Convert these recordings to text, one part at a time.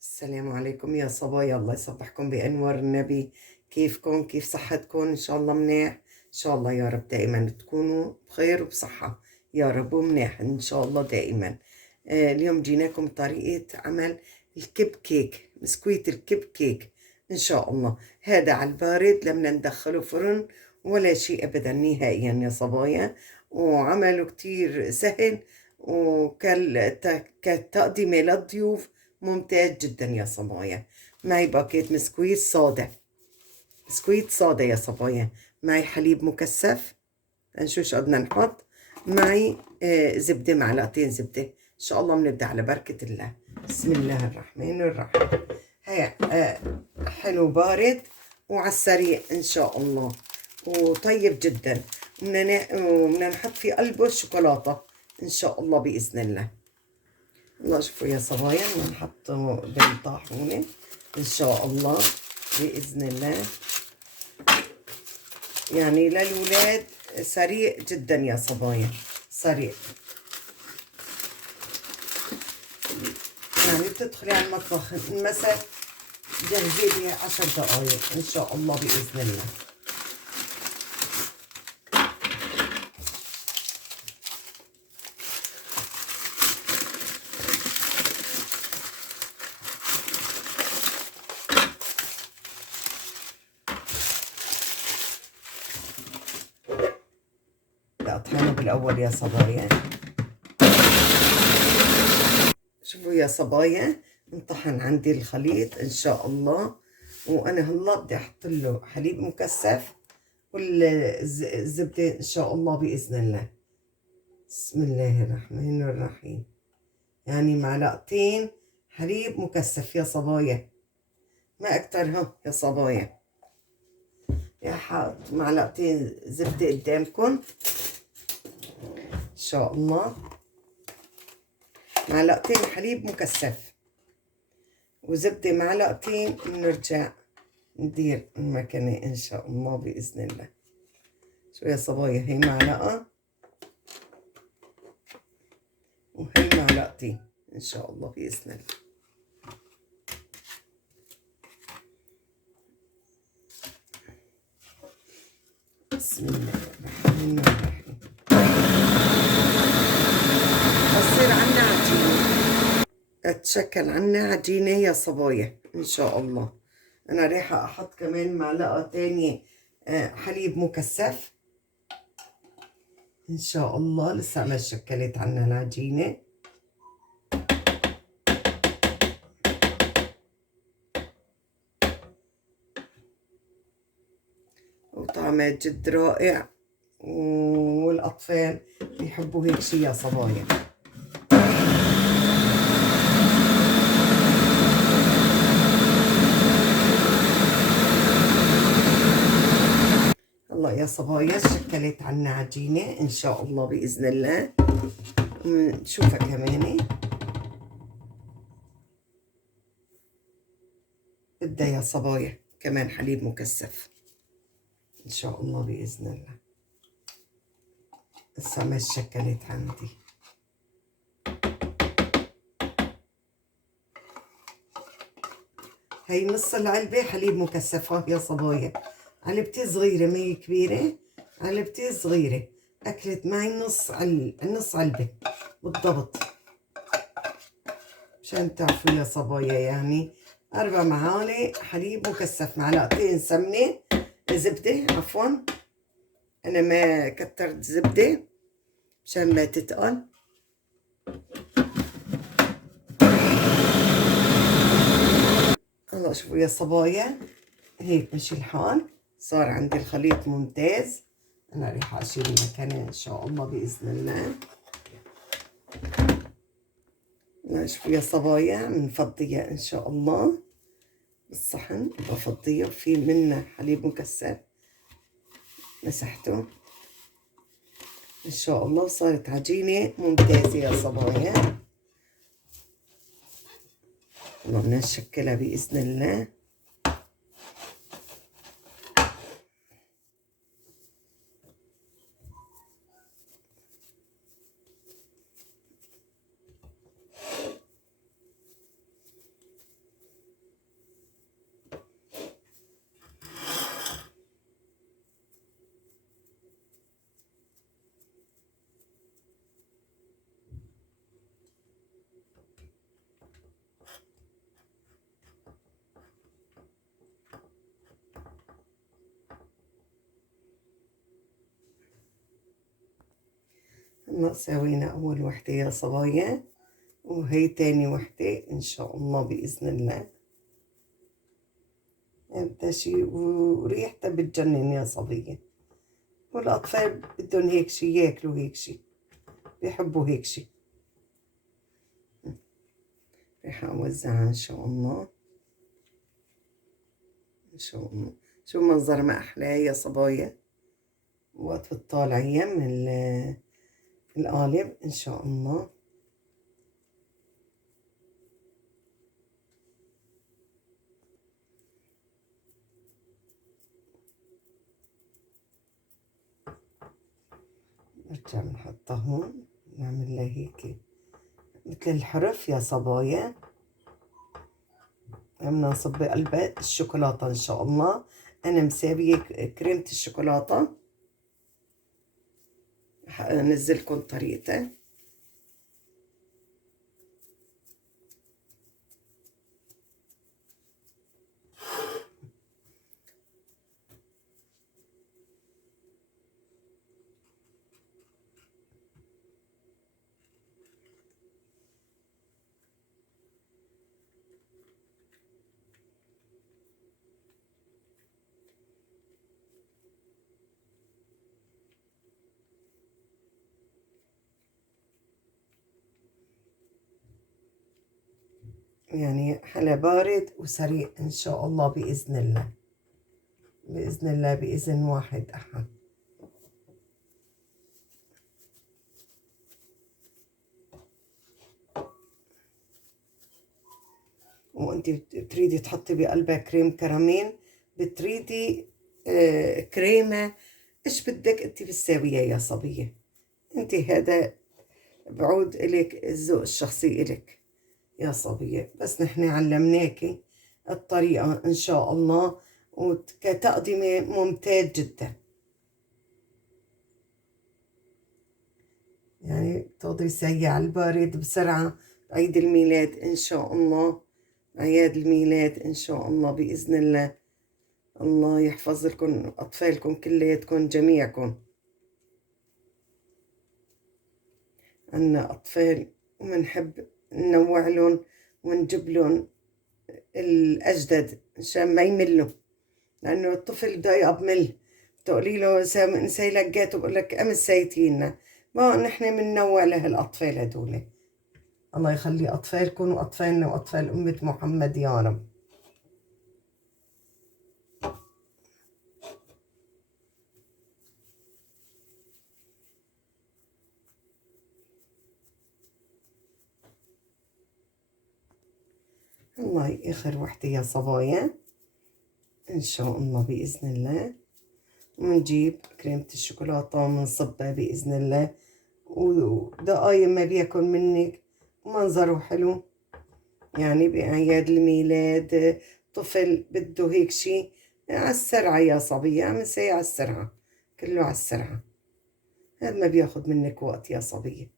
السلام عليكم يا صبايا، الله يصبحكم بأنوار النبي. كيفكم؟ كيف صحتكم؟ إن شاء الله منيح. إن شاء الله يا رب دائما تكونوا بخير وبصحة يا رب، ومنيح إن شاء الله دائما. اليوم جيناكم طريقة عمل الكب كيك، بسكويت الكب كيك إن شاء الله. هذا على البارد، لم ندخله فرن ولا شيء أبدا نهائيا يا صبايا، وعمله كتير سهل وكتقدمة للضيوف ممتاز جدا يا صبايا. معي باكيت بسكويت صادة، بسكويت صادة يا صبايا. معي حليب مكثف، نشوف شو بدنا نحط. معي زبدة، معلقتين زبدة. إن شاء الله بنبدأ على بركة الله. بسم الله الرحمن الرحيم. هيا حلو بارد وعلى السريع إن شاء الله، وطيب جدا. وبدنا نحط في قلبه الشوكولاتة إن شاء الله بإذن الله. الله، شوفوا يا صبايا بنحطه بالطاحونة إن شاء الله بإذن الله. يعني للولاد سريع جدا يا صبايا، سريع. يعني بتدخلي على المطبخ المساء جهزي لي 10 دقايق إن شاء الله بإذن الله. أطحنه بالأول يا صبايا. شوفوا يا صبايا، انطحن عندي الخليط إن شاء الله. وأنا هلا بدي أحط له حليب مكثف والزبدة إن شاء الله بإذن الله. بسم الله الرحمن الرحيم. يعني معلقتين حليب مكثف يا صبايا، ما أكترها يا صبايا. يا حاط معلقتين زبدة قدامكم إن شاء الله. معلقتين حليب مكثف وزبدة معلقتين، بنرجع ندير المكنة إن شاء الله بإذن الله. شو يا صبايا، هي معلقة وهي معلقتين إن شاء الله بإذن الله. بسم الله الرحمن الرحيم. تصير عنا عجينة، تشكل عنا عجينة يا صبايا إن شاء الله. أنا رايحة أحط كمان معلقة تانية حليب مكثف إن شاء الله. لسه ما شكلت عنا العجينة. وطعمها جد رائع، والأطفال بيحبوا هيك شي يا صبايا. الله يا صبايا، شكلت عنا عجينة إن شاء الله بإذن الله. نشوفها كمان. بدها يا صبايا كمان حليب مكثف إن شاء الله بإذن الله. لسه ما شكلت عندي. هي نص العلبة حليب مكثف يا صبايا. علبتي صغيرة، ما هي كبيرة، علبتي صغيرة. أكلت معي نص علبة بالضبط، مشان تعرفوا يا صبايا. يعني 4 معالق حليب مكثف، معلقتين سمنة زبدة، عفوا أنا ما كترت زبدة مشان ما تتقل. الله، شوفوا يا صبايا، هيك مشي الحال. صار عندي الخليط ممتاز. أنا رح أشيل المكانة إن شاء الله بإذن الله. شوفوا يا صبايا، بنفضيها إن شاء الله بالصحن. بفضيه في منه حليب مكثف، مسحته إن شاء الله. وصارت عجينة ممتازة يا صبايا. والله بدنا نشكلها بإذن الله. سوينا أول وحدة يا صبايا، وهي تاني وحدة إن شاء الله بإذن الله. هذا شي وريحته بتجنن يا صبية، والأطفال بدهم هيك شي ياكلوا، هيك شي بيحبوا هيك شي. رح أوزعها إن شاء الله. إن شاء الله. شو منظر ما أحلاه يا صبايا وقت بتطالعيه من القالب إن شاء الله. نرجع بنحطها هون، نعمل لها هيك مثل الحرف يا صبايا. بدنا نصب بقلبها الشوكولاتة إن شاء الله. أنا مساوية كريمة الشوكولاتة، هنزلكم طريقتها. يعني حلا بارد وسريع إن شاء الله بإذن الله، بإذن الله، بإذن واحد أحد. وأنت بتريدي تحطي بقلبها كريم كراميل، بتريدي كريمة، إيش بدك أنت بتساويها يا صبية. أنت هذا بعود إلك، الذوق الشخصي إلك يا صبية، بس نحن علمناكي الطريقة إن شاء الله، وكتقدمة ممتاز جدا. يعني تقدري تسيي على البارد بسرعة بعيد الميلاد إن شاء الله، أعياد الميلاد إن شاء الله بإذن الله. الله يحفظ لكم أطفالكم كلياتكم جميعكم. عنا أطفال ومنحب ننوع لهم ونجيب لهم الأجدد مشان ما يملوا، لأنه الطفل بده يقبل. تقولي له نسي لقيته بقول لك أمس سيتينا. ما نحن بننوع لهالأطفال هدول. الله يخلي أطفالكم وأطفالنا وأطفال أمة محمد يا رب. الله آخر وحدة يا صبايا إن شاء الله بإذن الله. ونجيب كريمة الشوكولاتة ونصبها بإذن الله، ودقايق ما بياكل منك ومنظره حلو. يعني بأعياد الميلاد طفل بده هيك شي على السرعة يا صبية، عم نسي على السرعة، كله على السرعة. هذا ما بياخد منك وقت يا صبية،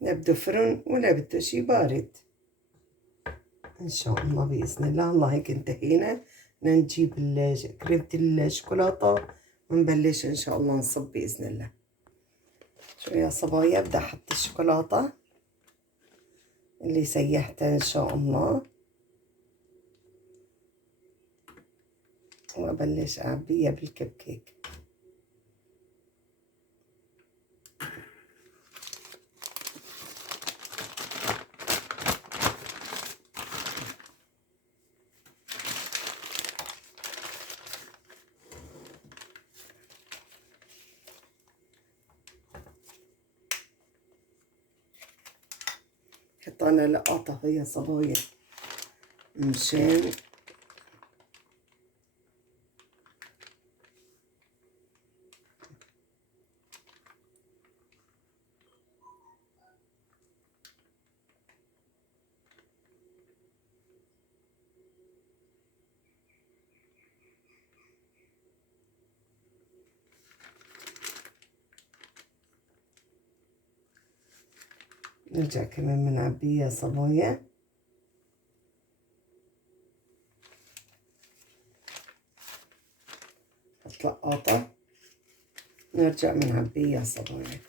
لا بده فرن ولا بده شي بارد. إن شاء الله بإذن الله. الله هيك انتهينا. بدنا نجيب كريمة الشوكولاتة ونبلش إن شاء الله نصب بإذن الله. شو يا صبايا، بدي أحط الشوكولاتة اللي سيحتها إن شاء الله، وأبلش أعبيها بالكب كيك. حطينا لقاطة يا صبايا مشان نرجع كمان بنعبيه يا صبايا. حط لقاطة نرجع بنعبيه يا صبايا.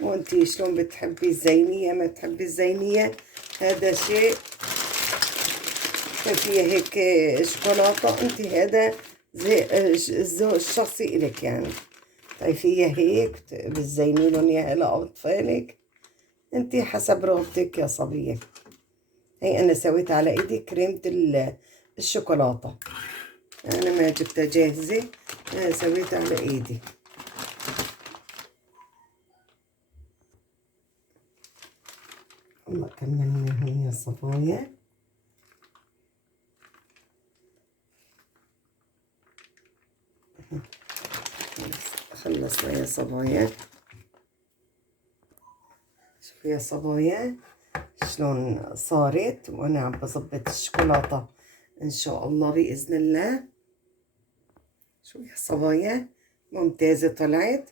وانتي شلون بتحبي الزينية؟ ما تحبي الزينية هذا شيء فيها هيك شوكولاتة، انتي هذا زي الذوق الشخصي إلك يعني. طيب فيها هيك بتزيني لهم اياها لأطفالك، انتي حسب رغبتك يا صبية. هي انا سويت على ايدي كريمة الشوكولاتة، انا ما جبتها جاهزة، انا سويتها على ايدي. الله كملنا هون يا صبايا. خلصنا يا صبايا. شوفوا يا صبايا شلون صارت، وانا عم بظبط الشوكولاتة ان شاء الله بإذن الله. شو يا صبايا ممتازة طلعت،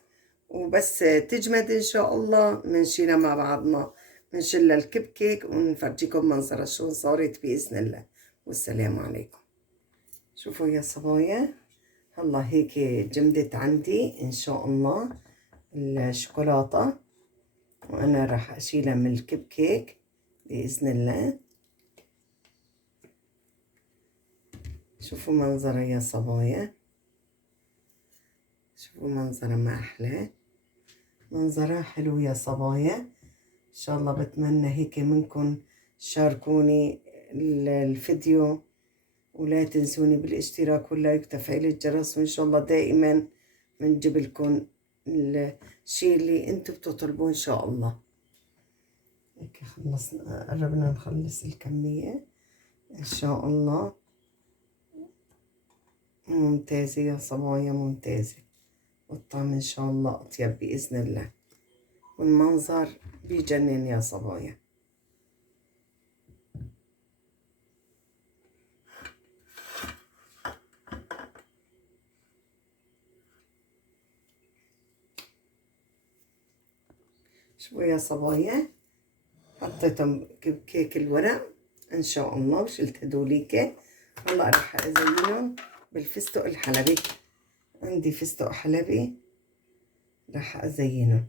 وبس تجمد ان شاء الله بنشيلها مع بعضنا، بنشيلها الكب كيك ونفرجيكم منظرها شلون صارت بإذن الله. والسلام عليكم. شوفوا يا صبايا هلا هيك جمدت عندي ان شاء الله الشوكولاتة، وانا راح اشيلها من الكب كيك بإذن الله. شوفوا منظرها يا صبايا، شوفوا منظرها ما أحلى، منظرها حلو يا صبايا. إن شاء الله بتمنى هيك منكم شاركوني الفيديو، ولا تنسوني بالاشتراك واللايك وتفعيل الجرس، وإن شاء الله دائما بنجيب لكم الشيء اللي انتم بتطلبوه إن شاء الله. هيك خلصنا، قربنا نخلص الكمية إن شاء الله. ممتازة يا صبايا ممتازة، والطعم إن شاء الله أطيب بإذن الله، والمنظر بيجنن يا صبايا. شوية يا صبايا حطيتهم كيك الورق إن شاء الله، وشلت هدوليكي. هلا راح أزينهم بالفستق الحلبي، عندي فستق حلبي راح أزينه،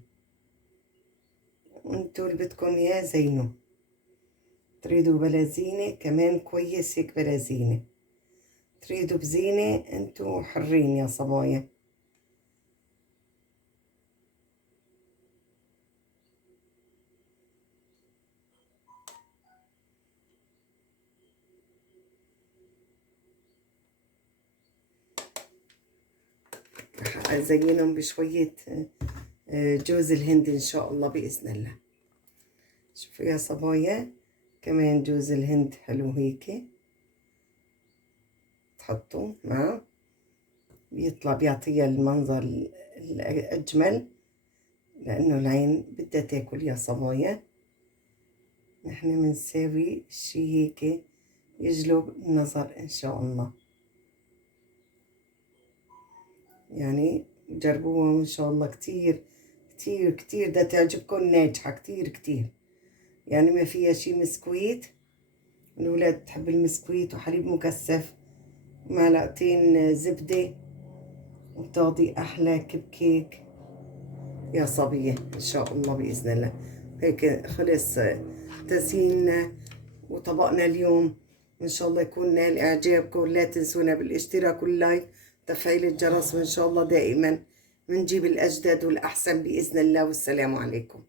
وانتو اللي بدكم إياه زينوا. تريدوا بلا زينة كمان كويس هيك بلا زينة، تريدوا بزينة انتو حرين يا صبايا. راح أزينهم بشوية جوز الهند إن شاء الله بإذن الله. شوفوا يا صبايا كمان جوز الهند حلو هيك تحطوا معه، بيطلع بيعطيها المنظر الأجمل، لأنه العين بدها تاكل يا صبايا. نحن بنساوي شي هيك يجلب النظر إن شاء الله، يعني جربوها وإن شاء الله كتير كتير كتير بدها تعجبكم، ناجحة كتير كتير. يعني ما فيها شي مسكويت، الولاد تحب المسكويت وحليب مكثف، معلقتين زبدة، وتاخدي أحلى كب كيك يا صبية إن شاء الله بإذن الله. هيك خلص تزييننا وطبقنا اليوم، إن شاء الله يكون نال إعجابكم. لا تنسونا بالاشتراك واللايك وتفعيل الجرس، وإن شاء الله دائما بنجيب الأجدد والأحسن بإذن الله. والسلام عليكم.